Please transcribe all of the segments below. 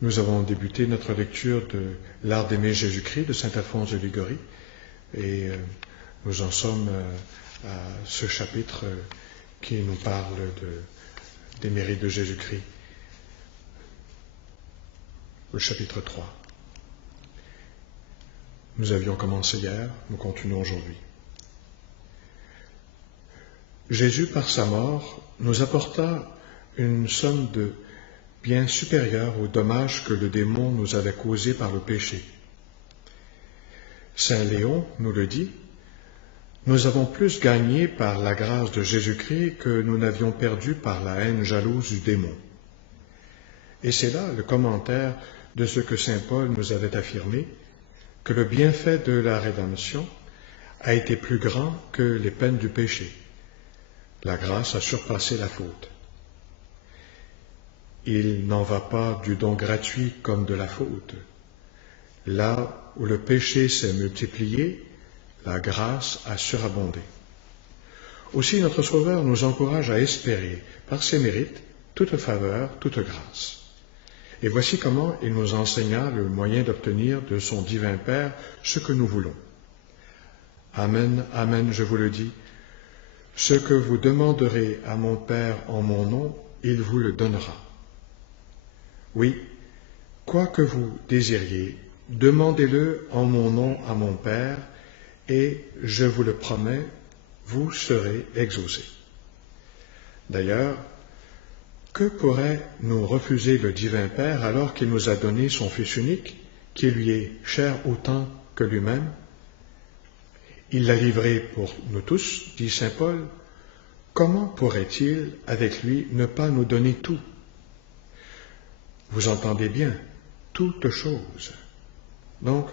Nous avons débuté notre lecture de L'Art d'aimer Jésus-Christ de saint Alphonse de Liguori et nous en sommes à ce chapitre qui nous parle des mérites de Jésus-Christ, le chapitre 3. Nous avions commencé hier, nous continuons aujourd'hui. Jésus, par sa mort, nous apporta une somme de bien supérieure aux dommages que le démon nous avait causés par le péché. Saint Léon nous le dit, nous avons plus gagné par la grâce de Jésus-Christ que nous n'avions perdu par la haine jalouse du démon. Et c'est là le commentaire de ce que saint Paul nous avait affirmé, que le bienfait de la rédemption a été plus grand que les peines du péché. La grâce a surpassé la faute. Il n'en va pas du don gratuit comme de la faute. Là où le péché s'est multiplié, la grâce a surabondé. Aussi notre Sauveur nous encourage à espérer, par ses mérites, toute faveur, toute grâce. Et voici comment il nous enseigna le moyen d'obtenir de son divin Père ce que nous voulons. Amen, amen, je vous le dis, ce que vous demanderez à mon Père en mon nom, il vous le donnera. Oui, quoi que vous désiriez, demandez-le en mon nom à mon Père, et je vous le promets, vous serez exaucés. D'ailleurs, que pourrait nous refuser le divin Père alors qu'il nous a donné son Fils unique, qui lui est cher autant que lui-même? Il l'a livré pour nous tous, dit saint Paul. Comment pourrait-il, avec lui, ne pas nous donner tout? Vous entendez bien, toute chose. Donc,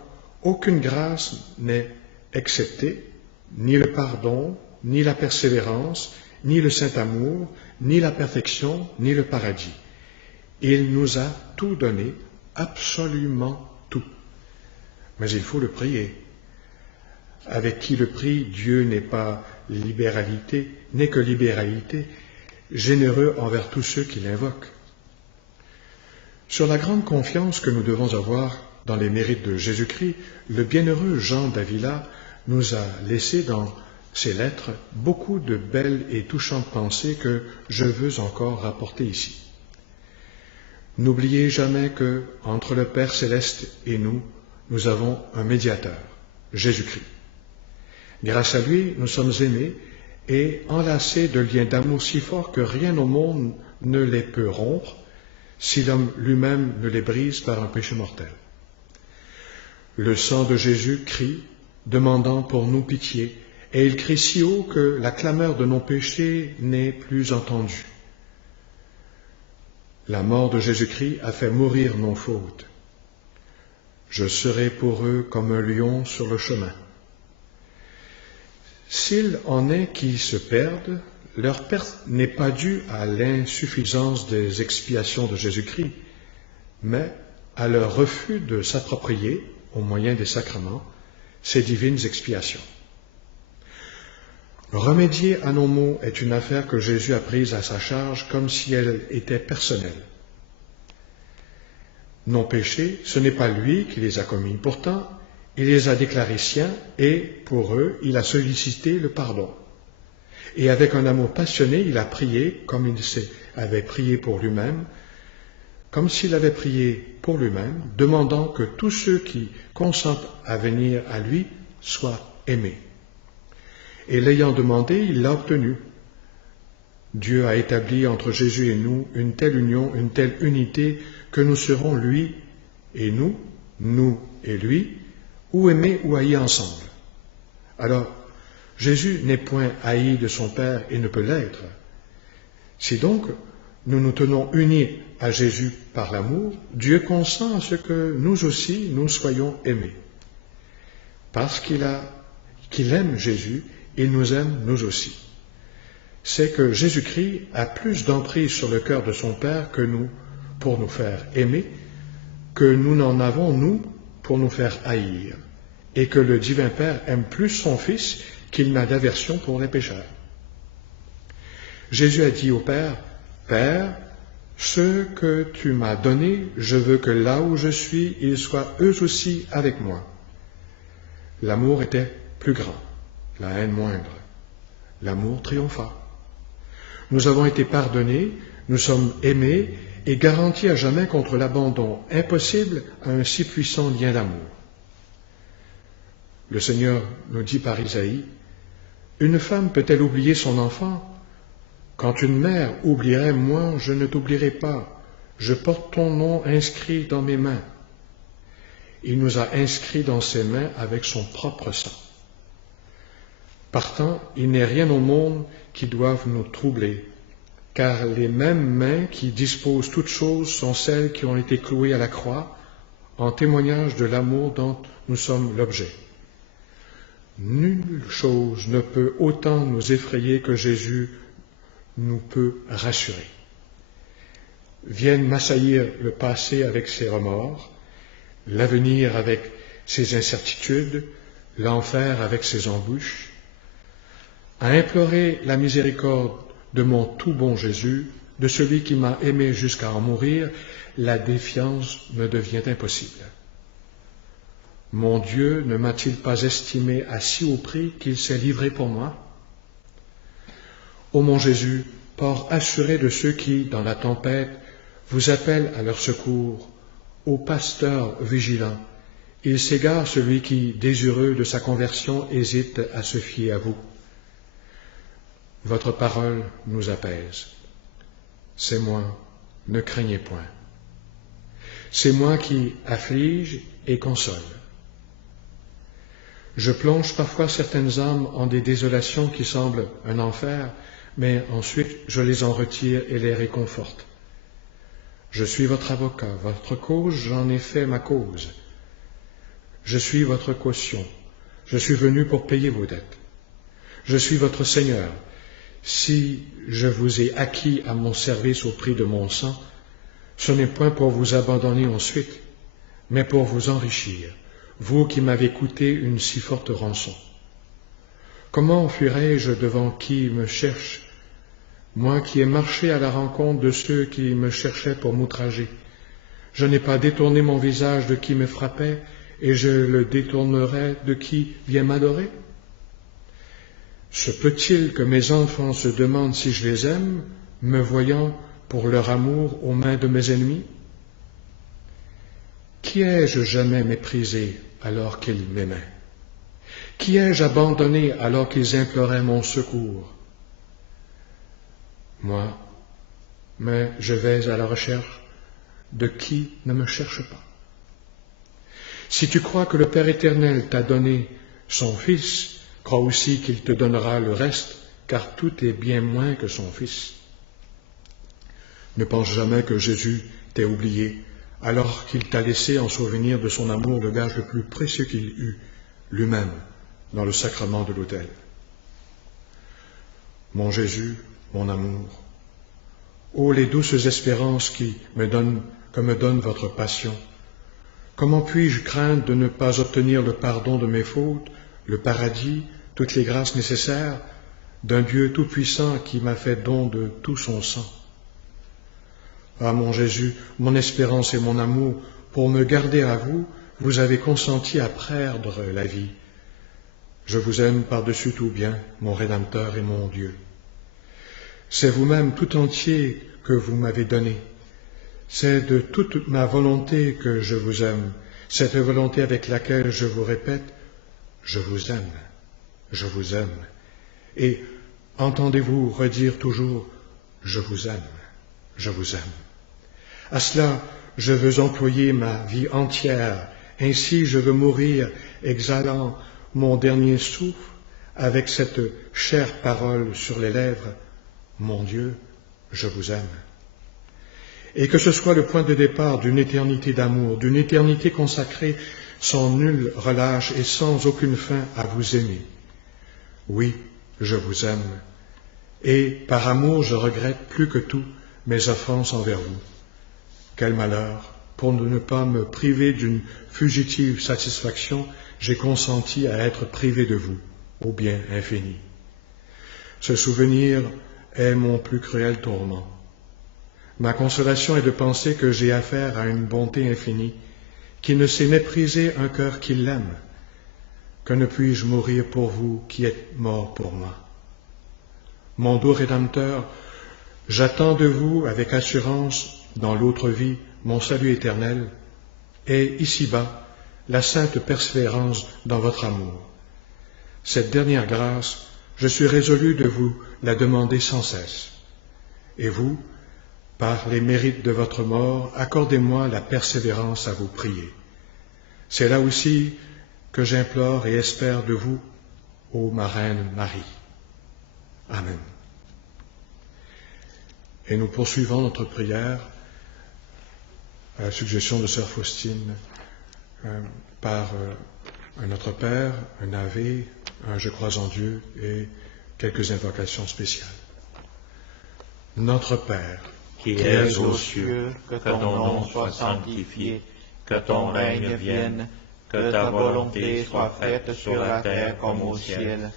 aucune grâce n'est exceptée, ni le pardon, ni la persévérance, ni le saint amour, ni la perfection, ni le paradis. Il nous a tout donné, absolument tout. Mais il faut le prier. Avec qui le prie, Dieu n'est pas libéralité, n'est que libéralité, généreux envers tous ceux qui l'invoquent. Sur la grande confiance que nous devons avoir dans les mérites de Jésus-Christ, le bienheureux Jean d'Avila nous a laissé dans ses lettres beaucoup de belles et touchantes pensées que je veux encore rapporter ici. N'oubliez jamais que, entre le Père céleste et nous, nous avons un médiateur, Jésus-Christ. Grâce à lui, nous sommes aimés et enlacés de liens d'amour si forts que rien au monde ne les peut rompre si l'homme lui-même ne les brise par un péché mortel. Le sang de Jésus crie, demandant pour nous pitié, et il crie si haut que la clameur de nos péchés n'est plus entendue. La mort de Jésus-Christ a fait mourir nos fautes. Je serai pour eux comme un lion sur le chemin. S'il en est qui se perdent, leur perte n'est pas due à l'insuffisance des expiations de Jésus-Christ, mais à leur refus de s'approprier, au moyen des sacrements, ces divines expiations. Remédier à nos maux est une affaire que Jésus a prise à sa charge comme si elle était personnelle. Nos péchés, ce n'est pas lui qui les a commis. Pourtant, il les a déclarés siens et, pour eux, il a sollicité le pardon. Et avec un amour passionné, il a prié comme il avait prié pour lui-même, comme s'il avait prié pour lui-même, demandant que tous ceux qui consentent à venir à lui soient aimés. Et l'ayant demandé, il l'a obtenu. Dieu a établi entre Jésus et nous une telle union, une telle unité, que nous serons lui et nous, nous et lui, ou aimés ou haïs ensemble. Alors, Jésus n'est point haï de son Père et ne peut l'être. Si donc nous nous tenons unis à Jésus par l'amour, Dieu consent à ce que nous aussi nous soyons aimés. Parce qu'il aime Jésus, il nous aime nous aussi. C'est que Jésus-Christ a plus d'emprise sur le cœur de son Père que nous, pour nous faire aimer, que nous n'en avons, nous, pour nous faire haïr, et que le divin Père aime plus son Fils qu'il n'a d'aversion pour les pécheurs. Jésus a dit au Père, « Père, Ce que tu m'as donné, je veux que là où je suis, ils soient eux aussi avec moi. L'amour était plus grand, la haine moindre. L'amour triompha. Nous avons été pardonnés, nous sommes aimés et garantis à jamais contre l'abandon impossible à un si puissant lien d'amour. Le Seigneur nous dit par Isaïe, « Une femme peut-elle oublier son enfant ? Quand une mère oublierait, moi je ne t'oublierai pas. Je porte ton nom inscrit dans mes mains. » Il nous a inscrits dans ses mains avec son propre sang. Partant, il n'est rien au monde qui doive nous troubler, car les mêmes mains qui disposent toutes choses sont celles qui ont été clouées à la croix, en témoignage de l'amour dont nous sommes l'objet. Nulle chose ne peut autant nous effrayer que Jésus nous peut rassurer. Viennent m'assaillir le passé avec ses remords, l'avenir avec ses incertitudes, l'enfer avec ses embûches, à implorer la miséricorde de mon tout bon Jésus, de celui qui m'a aimé jusqu'à en mourir, la défiance me devient impossible. Mon Dieu ne m'a-t-il pas estimé à si haut prix qu'il s'est livré pour moi? Ô mon Jésus, port assuré de ceux qui, dans la tempête, vous appellent à leur secours, ô pasteur vigilant, il s'égare celui qui, désireux de sa conversion, hésite à se fier à vous. Votre parole nous apaise. C'est moi, ne craignez point. C'est moi qui afflige et console. Je plonge parfois certaines âmes en des désolations qui semblent un enfer, mais ensuite je les en retire et les réconforte. Je suis votre avocat, votre cause, j'en ai fait ma cause. Je suis votre caution, je suis venu pour payer vos dettes. Je suis votre Seigneur. Si je vous ai acquis à mon service au prix de mon sang, ce n'est point pour vous abandonner ensuite, mais pour vous enrichir, vous qui m'avez coûté une si forte rançon. Comment fuirai-je devant qui me cherche, moi qui ai marché à la rencontre de ceux qui me cherchaient pour m'outrager? Je n'ai pas détourné mon visage de qui me frappait, et je le détournerai de qui vient m'adorer? Se peut-il que mes enfants se demandent si je les aime, me voyant pour leur amour aux mains de mes ennemis? Qui ai-je jamais méprisé alors qu'ils m'aimaient? Qui ai-je abandonné alors qu'ils imploraient mon secours? Moi, mais je vais à la recherche de qui ne me cherche pas. Si tu crois que le Père éternel t'a donné son Fils, crois aussi qu'il te donnera le reste, car tout est bien moins que son Fils. Ne pense jamais que Jésus t'ait oublié, alors qu'il t'a laissé en souvenir de son amour le gage le plus précieux qu'il eut, lui-même, dans le sacrement de l'autel. Mon Jésus, mon amour, ô les douces espérances que me donne votre passion, comment puis-je craindre de ne pas obtenir le pardon de mes fautes, le paradis, toutes les grâces nécessaires d'un Dieu tout-puissant qui m'a fait don de tout son sang? Ah mon Jésus, mon espérance et mon amour, pour me garder à vous, vous avez consenti à perdre la vie. Je vous aime par-dessus tout bien, mon Rédempteur et mon Dieu. C'est vous-même tout entier que vous m'avez donné. C'est de toute ma volonté que je vous aime, cette volonté avec laquelle je vous répète, je vous aime, je vous aime. Et entendez-vous redire toujours, je vous aime, je vous aime. À cela, je veux employer ma vie entière, ainsi je veux mourir exhalant mon dernier souffle avec cette chère parole sur les lèvres, mon Dieu, je vous aime. Et que ce soit le point de départ d'une éternité d'amour, d'une éternité consacrée sans nul relâche et sans aucune fin à vous aimer. Oui, je vous aime, et par amour je regrette plus que tout mes offenses envers vous. Quel malheur, pour ne pas me priver d'une fugitive satisfaction, j'ai consenti à être privé de vous, au bien infini. Ce souvenir est mon plus cruel tourment. Ma consolation est de penser que j'ai affaire à une bonté infinie, qui ne sait mépriser un cœur qui l'aime. Que ne puis-je mourir pour vous qui êtes mort pour moi? Mon doux Rédempteur, j'attends de vous avec assurance dans l'autre vie mon salut éternel et ici-bas la sainte persévérance dans votre amour. Cette dernière grâce, je suis résolu de vous la demander sans cesse. Et vous, par les mérites de votre mort, accordez-moi la persévérance à vous prier. C'est là aussi que j'implore et espère de vous, ô ma Reine Marie. Amen. Et nous poursuivons notre prière à la suggestion de Sœur Faustine par un Notre Père, un Ave, un Je crois en Dieu et quelques invocations spéciales. Notre Père, qui es aux cieux, que ton nom soit sanctifié, que ton règne vienne, que ta volonté soit faite sur la terre comme au ciel.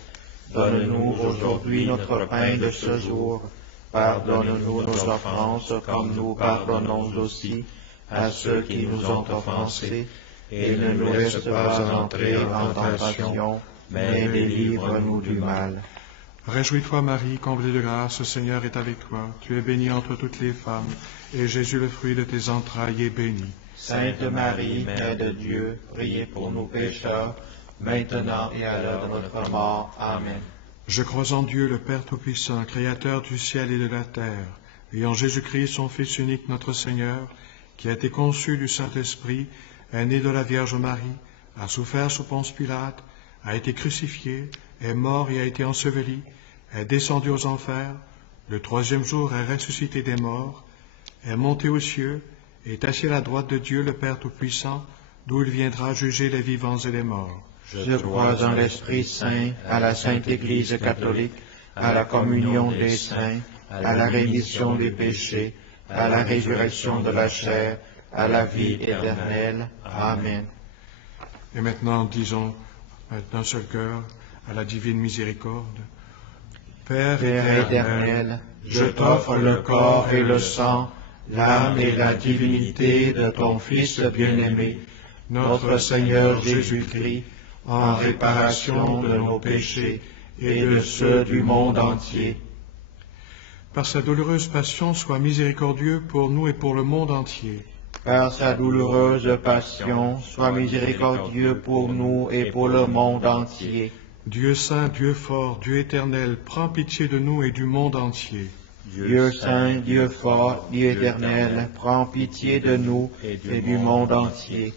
Donne-nous aujourd'hui notre pain de ce jour. Pardonne-nous nos offenses comme nous pardonnons aussi à ceux qui nous ont offensés, et ne nous laisse pas entrer en tentation, mais délivre-nous du mal. Réjouis-toi Marie, comblée de grâce, le Seigneur est avec toi. Tu es bénie entre toutes les femmes, et Jésus, le fruit de tes entrailles, est béni. Sainte Marie, Mère de Dieu, priez pour nous pécheurs, maintenant et à l'heure de notre mort. Amen. Je crois en Dieu, le Père Tout-Puissant, Créateur du ciel et de la terre, et en Jésus-Christ, son Fils unique, notre Seigneur, qui a été conçu du Saint-Esprit, est né de la Vierge Marie, a souffert sous Ponce Pilate, a été crucifié, est mort et a été enseveli, est descendu aux enfers, le troisième jour est ressuscité des morts, est monté aux cieux, est assis à la droite de Dieu, le Père Tout-Puissant, d'où il viendra juger les vivants et les morts. Je crois en l'Esprit Saint, à la Sainte Église catholique, à la communion des saints, à la rémission des péchés, à la résurrection de la chair, à la vie éternelle. Amen. Et maintenant, disons d'un seul cœur à la divine miséricorde. Père éternel, je t'offre le corps et le sang, l'âme et la divinité de ton Fils bien-aimé, notre Seigneur Jésus-Christ, en réparation de nos péchés et de ceux du monde entier. Par sa douloureuse passion, sois miséricordieux pour nous et pour le monde entier. Par sa douloureuse passion, sois miséricordieux pour nous et pour le monde entier. Dieu saint, Dieu fort, Dieu éternel, prends pitié de nous et du monde entier. Dieu saint, Dieu fort, Dieu éternel, prends pitié de nous et du monde entier.